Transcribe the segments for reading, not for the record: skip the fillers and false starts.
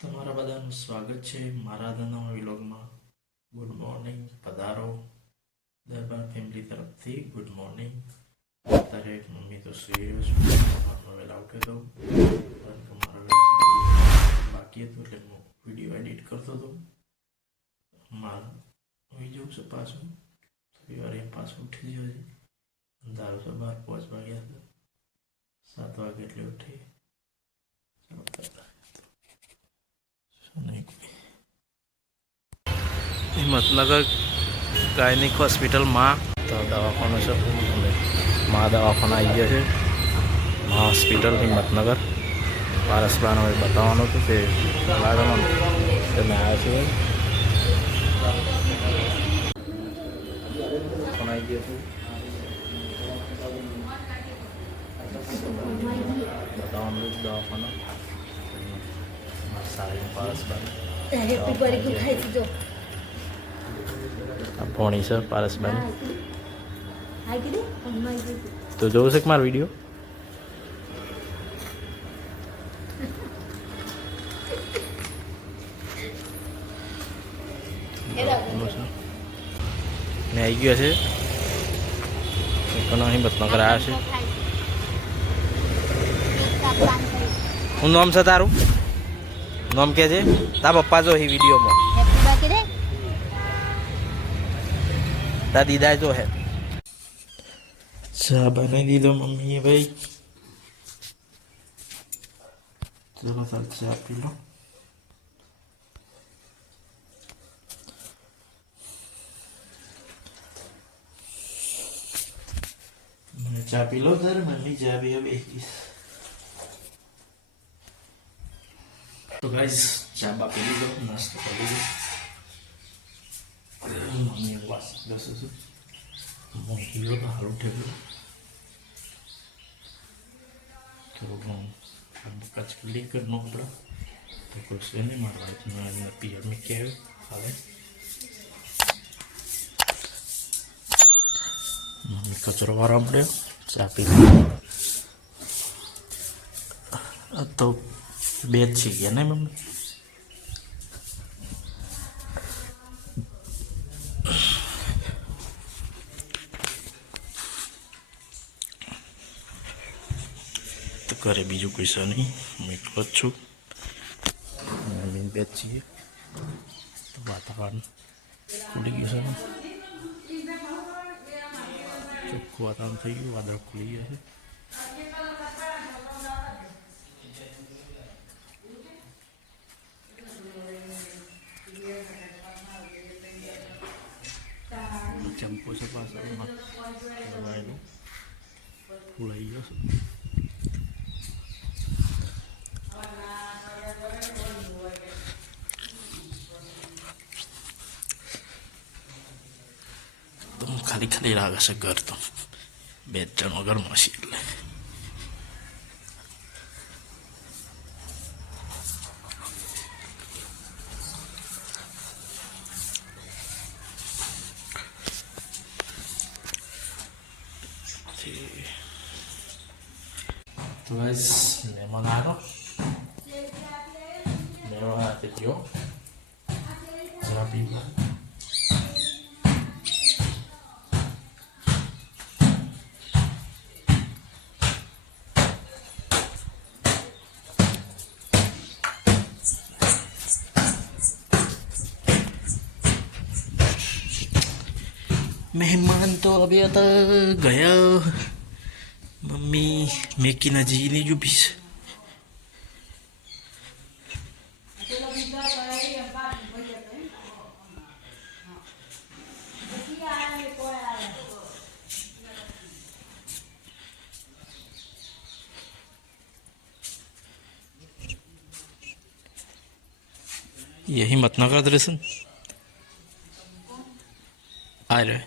તમારા બધાનું સ્વાગત છે મારા નવા વ્લોગમાં. ગુડ મોર્નિંગ, પધારો. દરબાર ફેમિલી તરફથી ગુડ મોર્નિંગ. અત્યારે મમ્મી તો સુઈ રહ્યો છું, વહેલા ઉઠ્યો હતો મારા બાકી હતું એટલે હું વિડીયો એડિટ કરતો હતો. મારા હોઈ જવું છે પાછું, થોડી વાર એમ પાછું ઉઠી ગયો છે. અંધારું તો 12-5 વાગ્યા હતા, 7 વાગે એટલે ઉઠી. હિંમતનગર ગાયનિક હોસ્પિટલમાં તો દવાખાનું છે. મા દવાખાના આવી ગયા છે. મા હોસ્પિટલ હિંમતનગર. પારસબાનો બતાવવાનું હતું તે લાગવાનું તમે આવ્યા છો. આવી ગયો છું બતાવવાનું દવાખાનું. સારી પારસબાન ભોણી છે પારસબાની. તો જોવું છે કે મારો વિડીયો ને આવી ગયો છે. હિંમતનગર આવ્યા છે. હું નામ છે તારું? નામ કે છે તારા પપ્પા જો હી વિડીયોમાં તા દીદા જો હે. ચા બનાવી દીધો મમ્મીએ ભાઈ. ચલો તાર ચા પી લો. ચા પી લો તારે, મમ્મી ચા પી હવે. તો ગાઈસ ચા બા પી લીધો, નાસ્તો કરી લીધો. મમ્મી વાસ બેસે છે. મોટી લો તો હાલ ઉઠે ગયો. થોડું કચ ક્લિક કરનો આપણે તો કોઈ છે નહીં. મારવા પિયર મેં ક્યાં હાલે મમ્મી કચરો વાળવા પડ્યો. ચા પી તો બે જ છે ગયા ને મમ્મી. તો ઘરે બીજું કોઈ છે નહીં, હું એકલો જ છું. મમ્મી બે જ છીએ. તો વાતાવરણ ખુલી ગયું છે, ચોખ્ખું વાતાવરણ થઈ ગયું. વાદળ ખુલી ગયા છે. ચંપો છે પાછળમાં ફૂલાઈ ગયો છે. ખાલી ખાલી લાગે છે ઘર તો. 2 જણો ઘરમાં છે એટલે તો ગાઈસ મહેમાન આવ્યો. મહેમાન હાથે ગયો જરા પીવો. મહેમાન તો હવે હતા ગયા. મમ્મી મેકીના જીની જ ઊભી છે. ये हिम्मतनगर दर्शन आ रहे.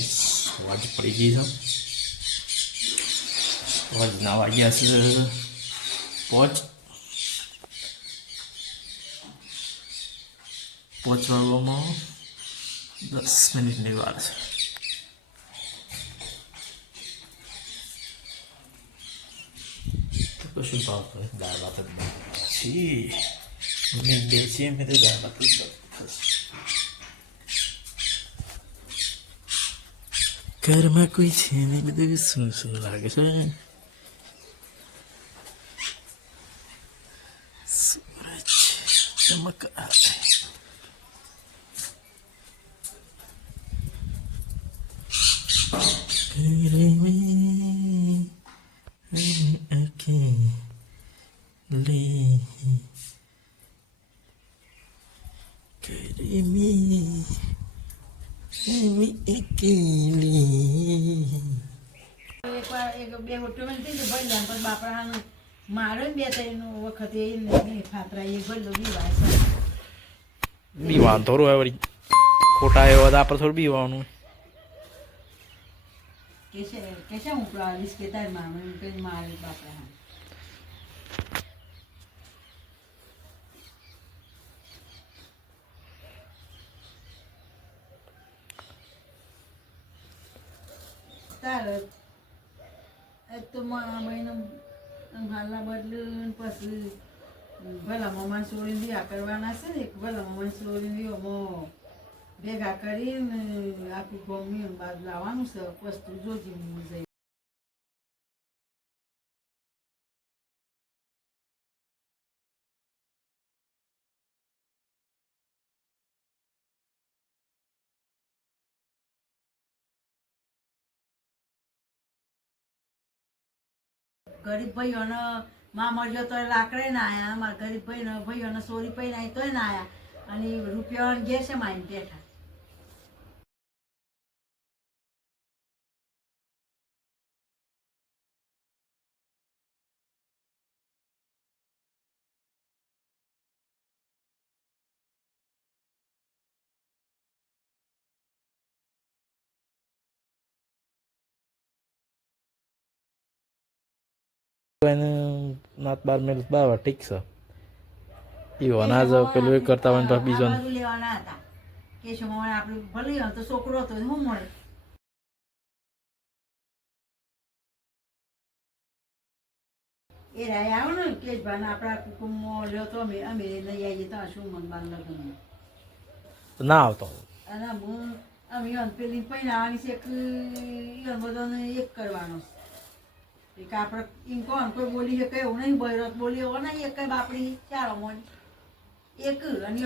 ગાઈસ વાજ પડી ગઈ છે. વાજના વાગ્યા છે 5. પહોંચવામાં 10 મિનિટની વાર છે. તો કશું ભાવ દાળ ભાત જ પછી મેં બેસીએ મેં તો દાળ ભાત જ ઘરમાં કોઈ છે ને બધું શું શું લાગે છે. સૂરજ ચમકા ઘરે મેં અકેલે ઘરે મેં અકેલી. એકવાર એક બે ઓટોમેન્ટ થઈ ગયું ભરી પણ બાપરા મારે બે ત્રણ વખત એ નહીં ખાતરા એ ભરલો બીવાય છે. બીવાનું થોડું હોય વળી ખોટા એવા આપણે થોડું બીવાનું. કે છે હું પ્રાવીશ કે તાર મારે કઈ મારે બાપરા તારે એક તો મહિનો હાલના બદલું પછી ભલા મમ્મા છોડીને બી આ કરવાના છે ને ભલા મમ્મા છોડીને બી ભેગા કરીને આખું ગમ્યું બાદ લાવવાનું છે વસ્તુ જોજી જઈ. ગરીબ ભાઈઓને માં મળ્યો તો લાકડે ના આયા અમારા ગરીબ ભાઈઓને સોરી પૈ ના તોય ના આયા અને રૂપિયા ઘેર છે માઈને બેઠા. નાત બાર મેલ બરાબર ઠીક છે. એ અનાજ પેલું એ કરતા હોય ને બીજો લેવાના હતા કે શું આપણે ભલે તો છોકરો હતો શું મળે. એ રાય આવો ને કે ભાન આપણા કુટુંબમાં લ્યો તો અમે લઈ આવીએ તો શું મન બાર લગ્ન ના આવતો. અને હું અમે પેલી પહેરાવાની છે કે બધાને એક કરવાનો છે આપણે એમ કોણ કોઈ બોલી શકે એવું નહીં બહેરત બોલી એવો નહીં એક કઈ બાપડી ચાલો મોન એક અને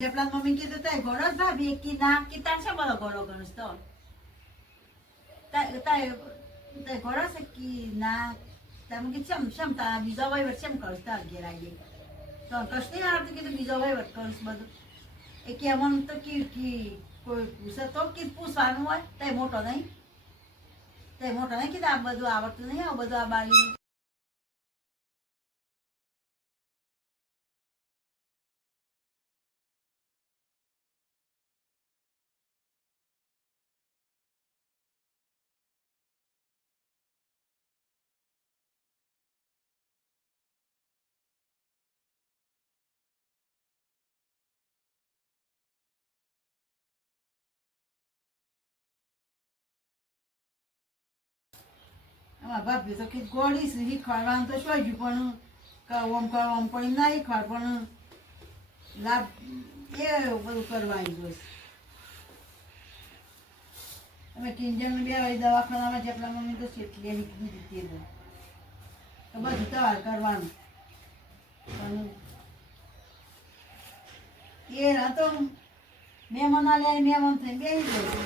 મમ્મી કીધું તાય ઘોડો જ ભાભી એક ના કીતા છે બધો ઘોડો ગણું તો તાય ઘોડો છે કી ના તમે કે ચમ તા બીજો વહીવટ ચમ કરશ તાર ઘેર આવી તો કશ નહીં આવતું કીધું બીજો વહીવટ કરશ બધું એ કે અમને તો કોઈ પૂછે તો પૂછવાનું હોય તે મોટો નહીં કીધું આ બધું આવડતું નહીં આ બધું આ બાલી અમારા ભાભી તો કે ગોળી છે શીખવાડવાનું તો શું ગયું પણ ઓમ કરવા પણ ના શીખવાડ પણ લાભ એ બધું કરવાનું બસ અમે કિંજણ બે વાળી દવાખાનામાં જેટલા મમ્મી તો કેટલી દીધી તે તો બધું તૈયાર કરવાનું પણ એ હતો મહેમાન આલ્યા મહેમાન થઈને બેસી ગયો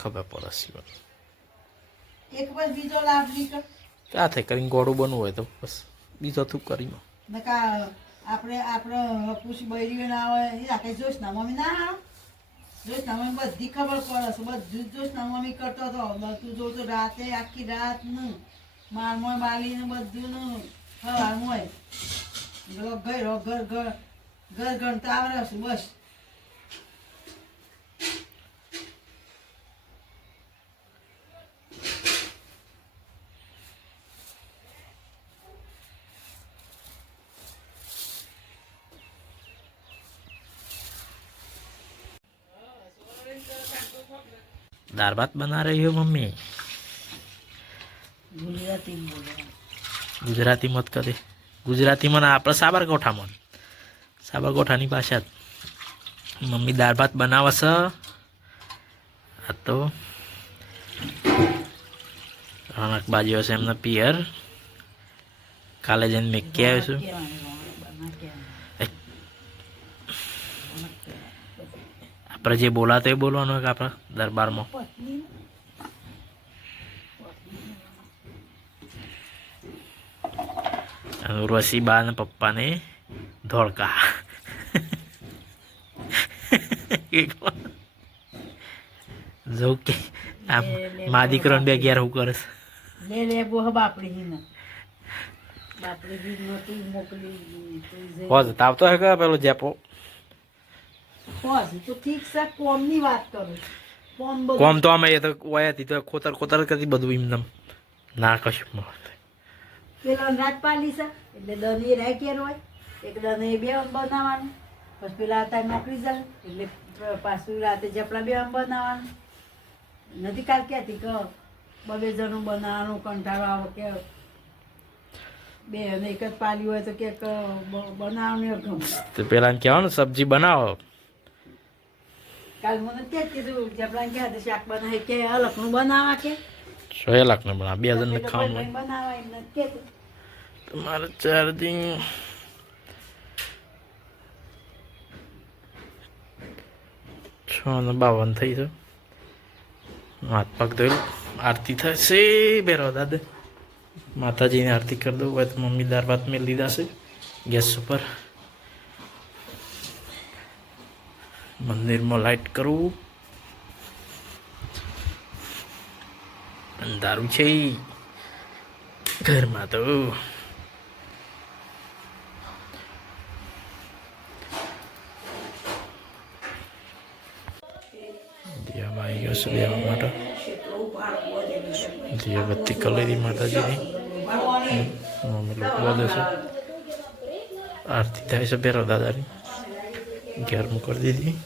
ખબર પડે સિવાય એક બસ બીજો લાભ નીકળ ક્યાં થાય કરીને ગોળું બનવું હોય તો બસ બીજો તું કરી નકા આપણે પૂછી બૈરી ના હોય એ આખે જોશ ના મમ્મી ના જોશ ના મમ્મી બધી ખબર પડે છે બધું જ જોશ ના મમ્મી કરતો હતો તું જો તો રાતે આખી રાત નું મારમોય બાલીને બધું નું ખવાનું હોય ઘર ગણતા આવડે છે બસ दाल भात बना रही हो मम्मी ગુજરાતી બોલે गुजराती मत करे गुजराती में आप साबरकोठा में साबरकोठा भाषा मम्मी दाल भात बनाव छ आ तो रौनक बाजू हશે એમના પિયર કાલે જઈને મેકી આવ્યો છું આપણે જે બોલાતો એ બોલવાનું કે આપણા દરબારમાં ઉર્વશી બા ને પપ્પાને ધોળકા જો કે આમ મા દીકરો બે ઘેર હું કરે લે લે બોહ બાપડી હિના બાપડી હિન નોતી મોકલી હોજ તાવતો હે કે પેલો જેપો હોજ તો ઠીક છે કોમની વાત કરું કોમ તો અમે એ તો ઓયાથી તો ખોતર ખોતર કરતી બધું એમ ના કશું પેલા રાત પાલી છે એટલે દની રહે કેર હોય એક દને બે બનાવવાનું પછી પેલા હતા નોકરી જાય એટલે પાછું રાતે જપડા બે બનાવવાનું નથી કાલ ક્યાંથી કહો બબે જણું બનાવવાનું કંટાળો આવે કે બે અને એક જ પાલી હોય તો કે બનાવવાનું ગમે તો પેલા કહેવાનું સબ્જી બનાવો કાલ મને તે કીધું જપડા ક્યાં શાક બનાવે કે અલગનું બનાવવા કે 6 લાખ ને બના બે જણ ને ખાવાનું બનાવવા એમ નથી કહેતું તમારે ચાર્જિંગ 6:52 થઈ છે હાથ પગ ધોઈ આરતી થશે બેરો દાદા માતાજીને આરતી કરી દઉં હોય તો મમ્મી દાળ ભાત મેં લીધા છે ગેસ ઉપર મંદિરમાં લાઈટ કરવું અંધારું છે ઘરમાં તો દિયામાં આવી ગયો છે દેવા માટે દિયાબત્તી કલેરી માતાજીની મમ્મી લોકો બધે છે આરતી થાય છે ભેરો દાદાની ઘેરમાં કરી દીધી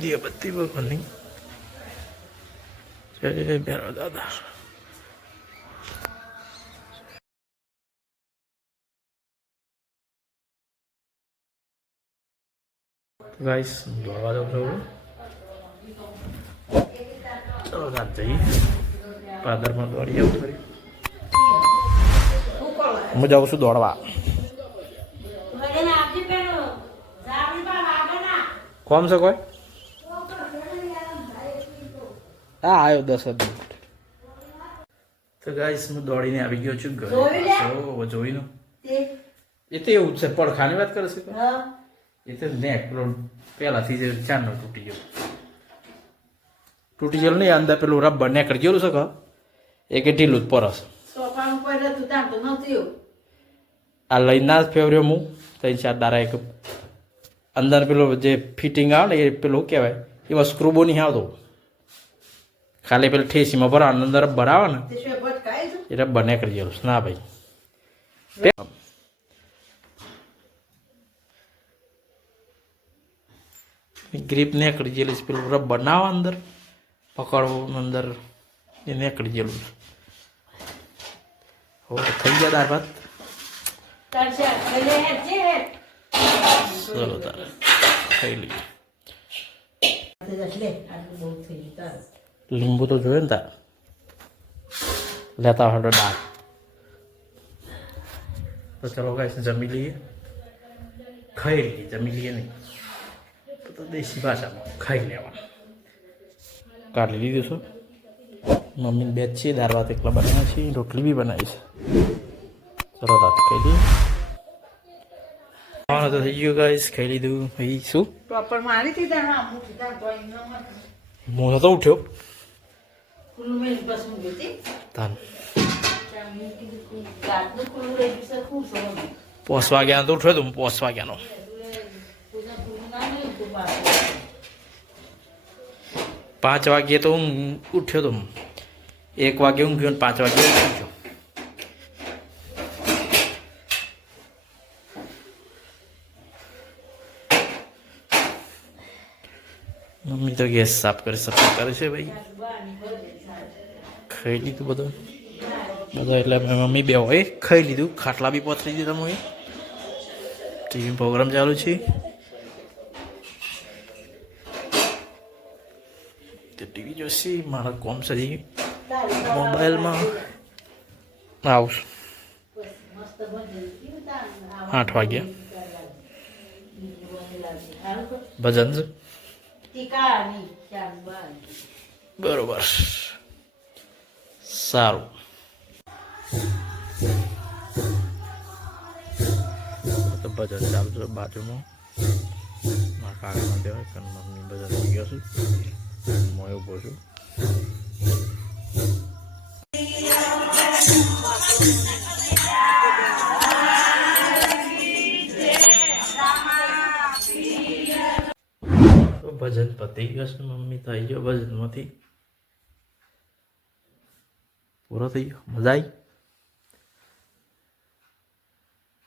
દિયાબત્તી ભગવાનની જય ભેરો દાદા गाइस दौड़वा दो प्रभु चलो रात जाइए पादर में दौड़िए मैं जाऊँ છું દોડવા કોમ છે કોઈ હા આવ્યો 10 મિનિટ તો ગાઈસ હું દોડીને આવી ગયો છું ઘરે તો જોઈનો એ તો એવું છે પડખાની વાત કરે છે એ તો નેક પહેલાથી જ ચારનો તૂટી ગયેલું નહીં અંદર પેલું રબર નેકળી ગયેલું છે કે એ કે ઢીલું જ પરસ આ લઈ ના ફેવર્યો હું 3-4 દારા એક અંદર પેલું જે ફિટિંગ આવે ને એ પેલું કહેવાય એમાં સ્ક્રૂબો નહીં આવતો ખાલી પેલી ઠેસીમાં ભરાવાનું અંદર રબર આવે ને એ રબર નેકળી ગયેલું છે ના ભાઈ ગ્રીપ નીકળી ગયેલી છે પેલું રબર ના આવે અંદર પકડવું અંદર એ નીકળી ગયેલું હો થઈ ગયા દાળ ભાત ચલો તારે ખાઈ લઈએ લીંબુ તો જોયું ને તાર લેતા હડો દાળ તો ચલો ગાઈસ જમી લઈએ ખાઈ લઈએ જમી લઈએ નહીં તો દેશી ભાષામાં ખાઈ લેવાનું કાઢી લીધું છું મમ્મીને બે જ છે દાળ ભાત એકલા બનાવ્યા છે રોટલી બી બનાવી છે ચલો રાત ખાઈ લઈએ હા તો થઈ ગયું ગાઈસ ખાઈ લીધું ભાઈ શું પ્રોપર મારી હતી તારા હું નતો ઉઠ્યો ખુલ્લું મેં બસ હું ગઈ તાન ગાતનું ખુલ્લું રહી ગયું છે શું છો 5 વાગ્યાનો તો ઉઠ્યો તો હું 5 વાગ્યાનો ખુલ્લું ના નહીં તું બાપ 5 વાગ્યે તો હું ઉઠ્યો તો 1 વાગે ઊંઘ્યો ને 5 વાગે ઉઠ્યો મમ્મી તો ગેસ સાફ કરે સફાઈ કરે છે ભાઈ ખાઈ લીધું બધું એટલે મમ્મી બે હોય ખાઈ લીધું ખાટલા બી પથરી દીધા તમે ટીવી પ્રોગ્રામ ચાલુ છે તે ટીવી જોશે મારા કોમ સજી મોબાઈલમાં આવશું 8 વાગ્યા ભજન છે બરોબર સારું તો ભજન ચાલુ છે બાજુમાં મારા કાકાનો કહેવાય કે મમ્મી ભજન થઈ ગયો છું હું ઉભો છું ભજન પતી ગયો છે મમ્મી થઈ ગયો ભજનમાંથી પૂરો થઈ ગયો મજા આવી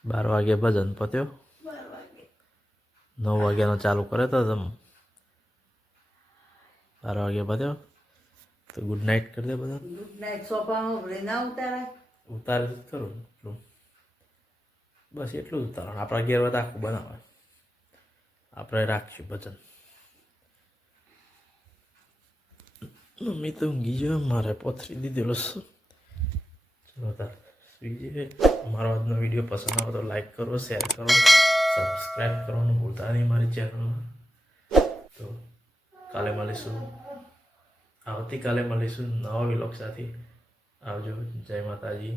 12 વાગે ભજન પત્યો 9 વાગ્યાનો ચાલુ કરે તો તમે 12 વાગે પત્યો તો ગુડ નાઇટ કરી દે બધા ગુડ નાઇટ સોફામાં ના ઉતારાય ઉતારે જ કરું એટલું બસ એટલું જ ઉતારવાનું આપણા ઘેર બધા આખું બનાવે આપણે રાખીશું ભજન મમ્મી તો ઊંઘી ગયો મારે પથરી દીધેલો ચલો તાર સુઈ જઈએ મારો આજનો વિડીયો પસંદ આવે તો લાઈક કરો શેર કરો સબસ્ક્રાઈબ કરવાનું ભૂલતા નહીં મારી ચેનલમાં તો કાલે મળીશું આવતીકાલે મળીશું નવા વિલોગ સાથે આવજો જય માતાજી